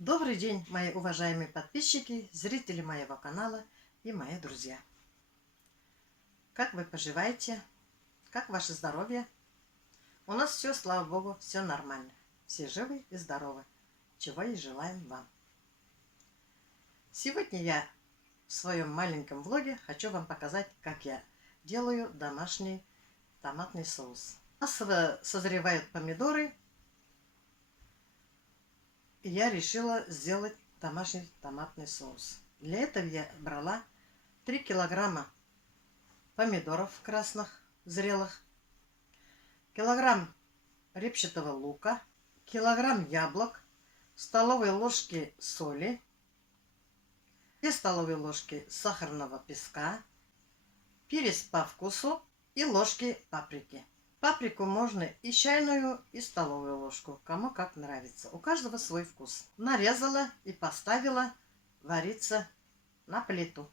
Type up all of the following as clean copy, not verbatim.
Добрый день, мои уважаемые подписчики, зрители моего канала и мои друзья. Как вы поживаете? Как ваше здоровье? У нас все, слава богу, все нормально. Все живы и здоровы, чего и желаем вам. Сегодня я в своем маленьком влоге хочу вам показать, как я делаю домашний томатный соус. У нас созревают помидоры, и я решила сделать домашний томатный соус. Для этого я брала 3 килограмма помидоров красных, зрелых, килограмм репчатого лука, килограмм яблок, столовые ложки соли, 2 столовые ложки сахарного песка, перец по вкусу и ложки паприки. Паприку можно и чайную, и столовую ложку, кому как нравится. У каждого свой вкус. Нарезала и поставила вариться на плиту.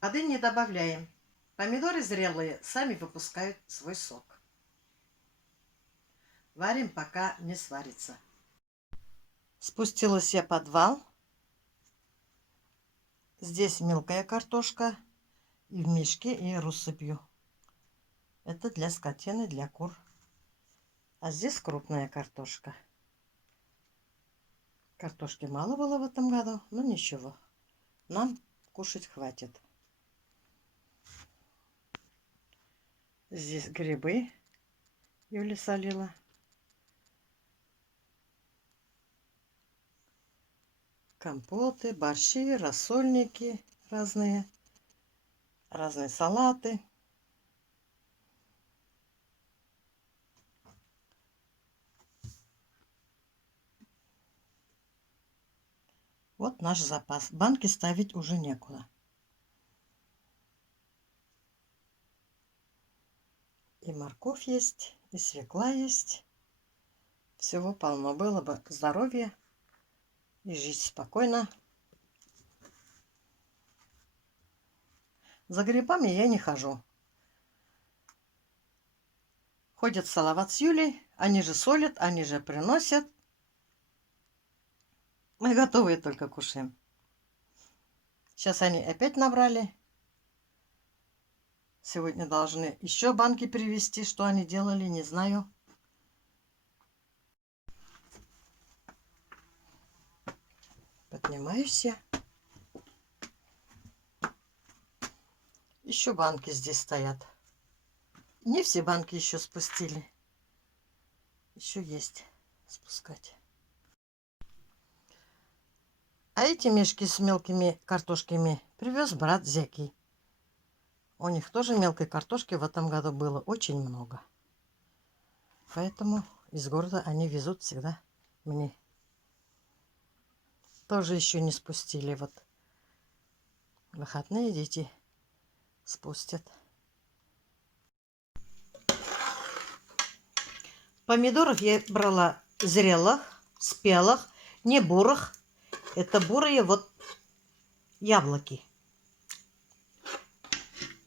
Воды не добавляем. Помидоры зрелые сами выпускают свой сок. Варим, пока не сварится. Спустилась я в подвал. Здесь мелкая картошка и в мешке, и россыпью. Это для скотины, для кур. А здесь крупная картошка. Картошки мало было в этом году, но ничего. Нам кушать хватит. Здесь грибы Юля солила. Компоты, борщи, рассольники разные. Разные салаты. Вот наш запас. Банки ставить уже некуда. И морковь есть, и свекла есть. Всего полно. Было бы здоровье и жить спокойно. За грибами я не хожу. Ходят Салават с Юлей. Они же солят, они же приносят. Мы готовые только кушаем. Сейчас они опять набрали. Сегодня должны еще банки привезти. Что они делали, не знаю. Поднимаюсь я. Еще банки здесь стоят. Не все банки еще спустили. Еще есть спускать. А эти мешки с мелкими картошками привез брат Зякий. У них тоже мелкой картошки в этом году было очень много. Поэтому из города они везут всегда мне. Тоже еще не спустили. Вот выходные дети спустят. Помидоров я брала зрелых, спелых, не бурых. Это бурые вот яблоки.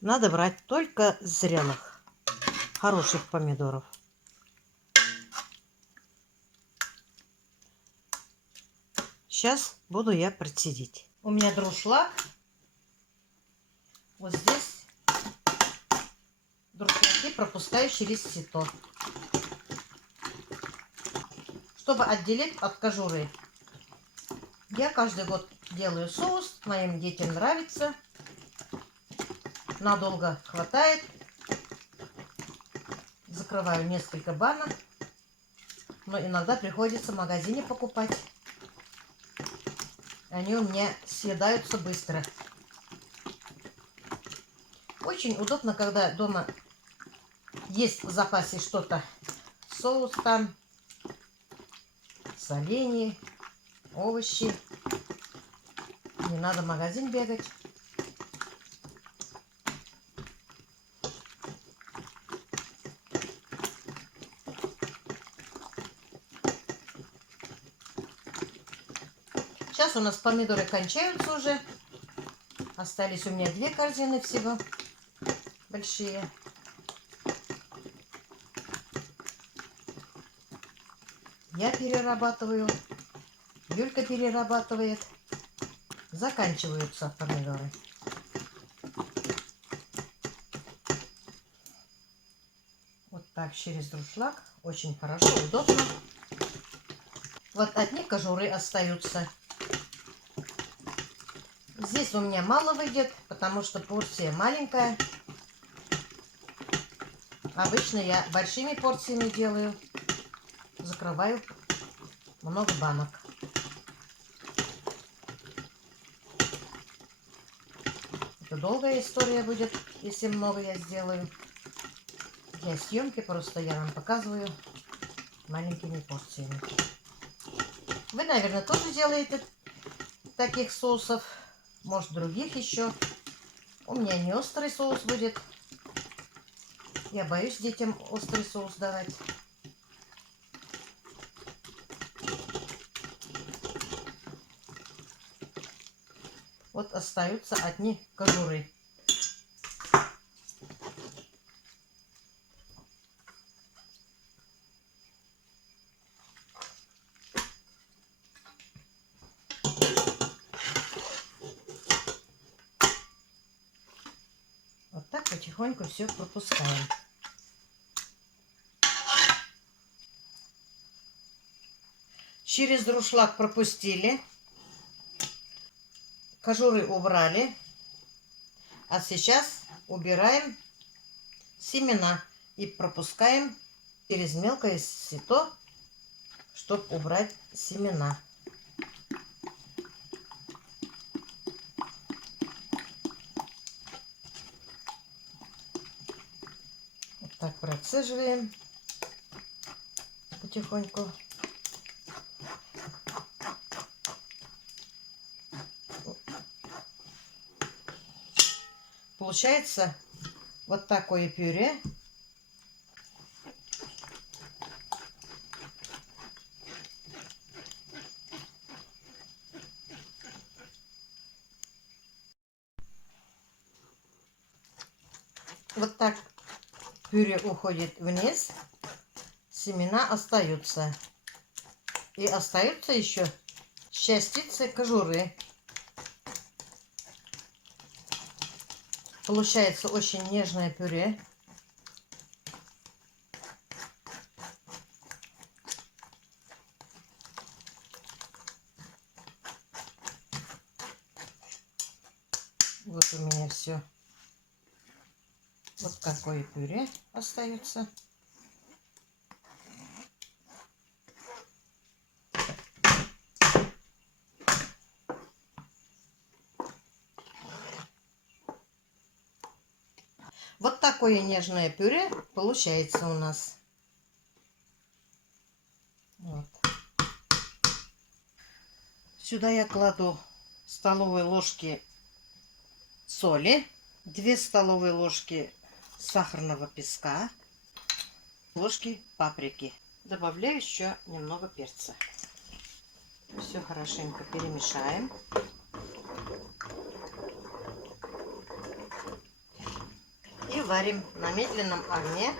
Надо брать только зрелых, хороших помидоров. Сейчас буду я процедить. У меня друшлаг. Вот здесь друшляки пропускаю через сито, чтобы отделить от кожуры. Я каждый год делаю соус. Моим детям нравится. Надолго хватает. Закрываю несколько банок. Но иногда приходится в магазине покупать. Они у меня съедаются быстро. Очень удобно, когда дома есть в запасе что-то. Соус там, соленья, овощи. Не надо в магазин бегать. Сейчас у нас помидоры кончаются уже. Остались у меня 2 корзины всего. Большие. Я перерабатываю Юлька перерабатывает. Заканчиваются помидоры. Вот так через друшлаг. Очень хорошо, удобно. Вот одни кожуры остаются. Здесь у меня мало выйдет, потому что порция маленькая. Обычно я большими порциями делаю. Закрываю много банок. Это долгая история будет, если много я сделаю. Для съемки просто я вам показываю маленькими порциями. Вы, наверное, тоже делаете таких соусов. Может, других еще. У меня не острый соус будет. Я боюсь детям острый соус давать. Вот остаются одни кожуры. Вот так потихоньку все пропускаем. Через друшлаг пропустили. Кожуры убрали. А сейчас убираем семена и пропускаем через мелкое сито, чтобы убрать семена. Вот так процеживаем потихоньку. Получается вот такое пюре. Вот так пюре уходит вниз, семена остаются. И остаются еще частицы кожуры. Получается очень нежное пюре. Вот у меня все. Вот какое пюре остается. Вот такое нежное пюре получается у нас. Вот. Сюда я кладу столовые ложки соли, 2 столовые ложки сахарного песка, ложки паприки. Добавляю еще немного перца. Все хорошенько перемешаем. И варим на медленном огне.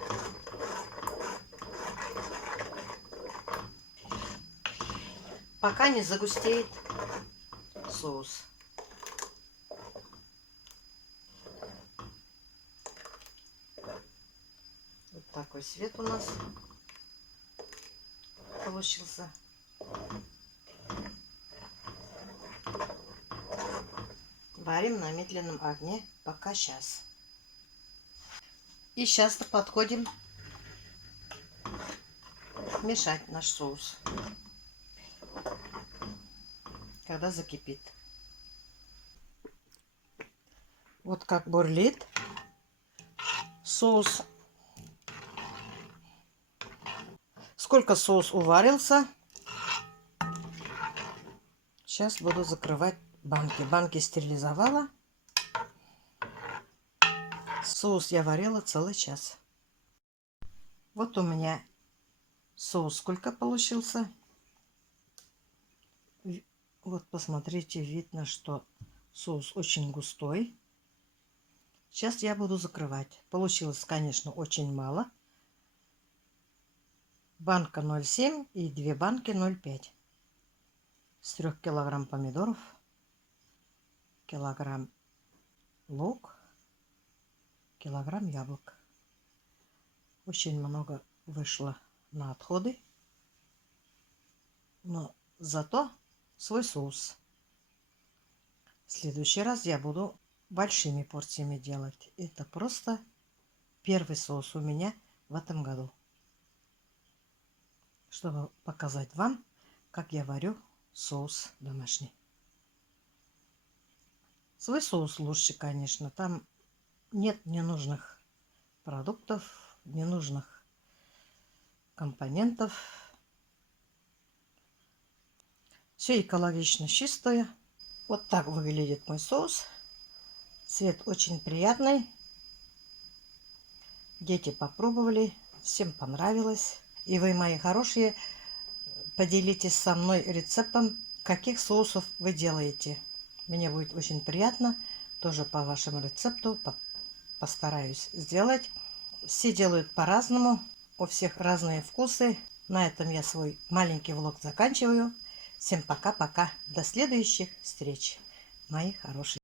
Пока не загустеет соус. Вот такой цвет у нас получился. Варим на медленном огне пока сейчас. И сейчас подходим мешать наш соус, когда закипит. Вот как бурлит соус. Сколько соус уварился, сейчас буду закрывать банки. Банки стерилизовала. Соус я варила целый час. Вот у меня соус сколько получился. Вот посмотрите, видно, что соус очень густой. Сейчас я буду закрывать. Получилось, конечно, очень мало. Банка 0,7 и 2 банки 0,5. с 3 килограмм помидоров, килограмм лук, килограмм яблок. Очень много вышло на отходы, но зато свой соус. В следующий раз я буду большими порциями делать. Это просто первый соус у меня в этом году. Чтобы показать вам, как я варю соус домашний. Свой соус лучше, конечно. Там нет ненужных продуктов, ненужных компонентов. Все экологично чистое. Вот так выглядит мой соус. Цвет очень приятный. Дети попробовали, всем понравилось. И вы, мои хорошие, поделитесь со мной рецептом, каких соусов вы делаете. Мне будет очень приятно. Тоже по вашему рецепту постараюсь сделать. Все делают по-разному. У всех разные вкусы. На этом я свой маленький влог заканчиваю. Всем пока-пока. До следующих встреч, мои хорошие.